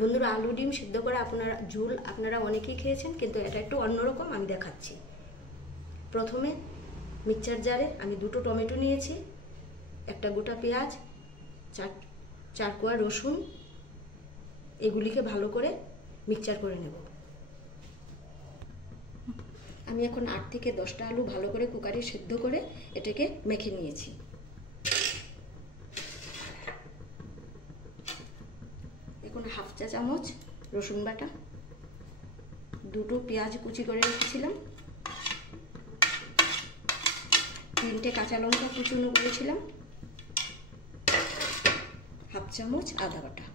বন্ধুরা, আলু ডিম সিদ্ধ করে আপনারা অনেকেই খেয়েছেন, কিন্তু এটা একটু অন্যরকম আমি দেখাচ্ছি। প্রথমে মিক্সচার জারে আমি 2টো টমেটো নিয়েছি, একটা গোটা পেঁয়াজ, 4 কোয়া রসুন, এগুলিকে ভালো করে মিক্সচার করে নেব। আমি এখন 8 থেকে 10টা আলু ভালো করে কুকারে সিদ্ধ করে এটাকে মেখে নিয়েছি। এখন 1/2 চা চামচ রসুন বাটা, 2টো পেঁয়াজ কুচি করে রেখেছিলাম, 3টে কাঁচা লঙ্কা কুচুনো করেছিলাম, 1/2 চামচ আদা বাটা,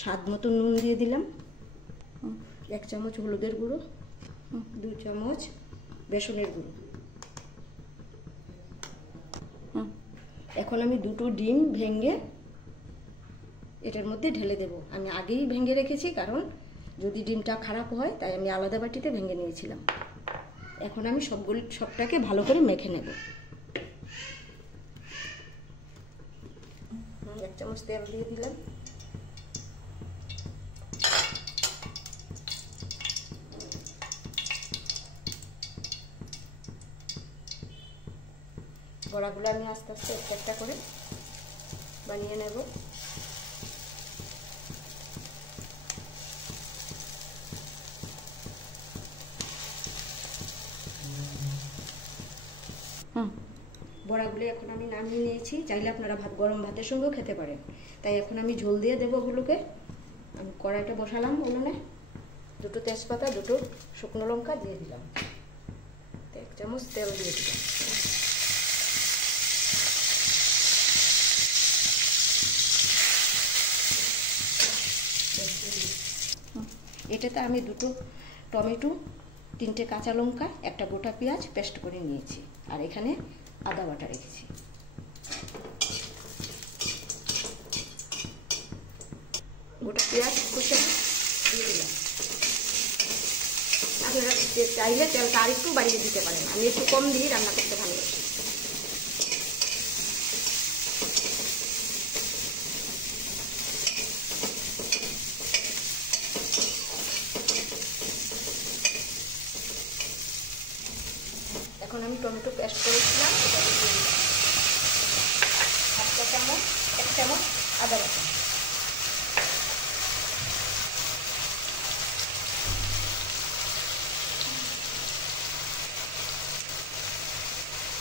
স্বাদ মতো নুন দিয়ে দিলাম, 1 চামচ হলুদের গুঁড়ো, 2 চামচ বেসনের গুঁড়ো। এখন আমি 2টো ডিম ভেঙে এটার মধ্যে ঢেলে দেব। আমি আগেই ভেঙে রেখেছি, কারণ যদি ডিমটা খারাপ হয় তাই আমি আলাদা বাটিতে ভেঙে নিয়েছিলাম। এখন আমি সবটাকে ভালো করে মেখে নেব। 1 চামচ তেল দিয়ে দিলাম, বড়াগুলো আমি আস্তে আস্তে একটা করে বানিয়ে নেব। বড়াগুলি এখন আমি নামিয়ে নিয়েছি। চাইলে আপনারা গরম ভাতের সঙ্গেও খেতে পারেন। তাই এখন আমি ঝোল দিয়ে দেবো ওগুলোকে। আমি কড়াইটা বসালাম, উনুনে 2টো তেজপাতা, 2টো শুকনো লঙ্কা দিয়ে দিলাম, 1 চামচ তেল দিয়ে দিলাম। এটাতে আমি 2টো টমেটো, 3টে কাঁচা লঙ্কা, একটা গোটা পেঁয়াজ পেস্ট করে নিয়েছি, আর এখানে আদা বাটা রেখেছি। গোটা পেঁয়াজ কুচি দিয়ে দিলাম। আপনারা চাইলে তেলটা আর একটু বাড়িয়ে দিতে পারেন, আমি একটু কম দিয়ে রান্না করতে ভালোবাসি। এখন আমি টমেটো পেস্ট করেছিলাম, এটা দিয়ে দিলাম। 1 চামচ আদা বাটা,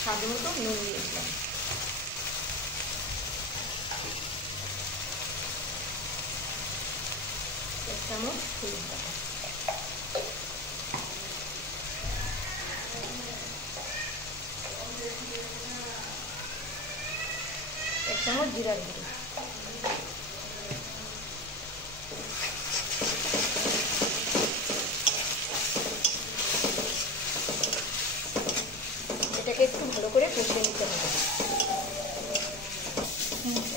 স্বাদ মতো নুন দিয়েছিলাম, 1 চামচ হলুদ বাটা, 1 চামচ জিরার গুঁড়ো, এটাকে একটু ভালো করে কষিয়ে নিতে হবে।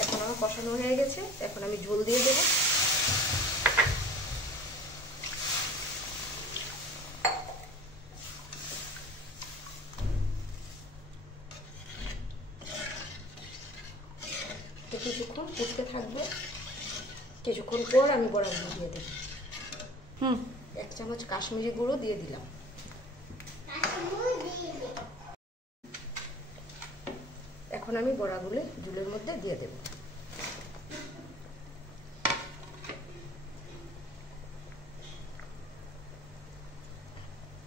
এখন আমার কষানো হয়ে গেছে, এখন আমি ঝোল দিয়ে দেব। কিছুক্ষণ ফুটতে থাকবে, কিছুক্ষণ পর আমি বড়াগুলো দিয়ে দেব। 1 চামচ কাশ্মীরি গুঁড়ো দিয়ে দিলাম। এখন আমি বড়াগুলো ঝোলের মধ্যে দিয়ে দেব।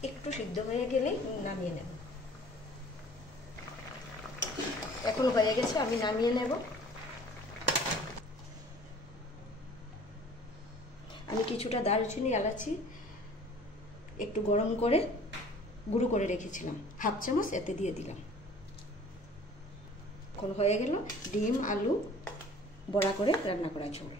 একটু সিদ্ধ হয়ে গেলেই নামিয়ে নেব। এখন হয়ে গেছে, আমি নামিয়ে নেব। আমি কিছুটা দারুচিনি, এলাচি একটু গরম করে গুঁড়ো করে রেখেছিলাম, 1/2 চামচ এতে দিয়ে দিলাম। এখন হয়ে গেল ডিম আলু বড়া করে রান্না করা ঝোল।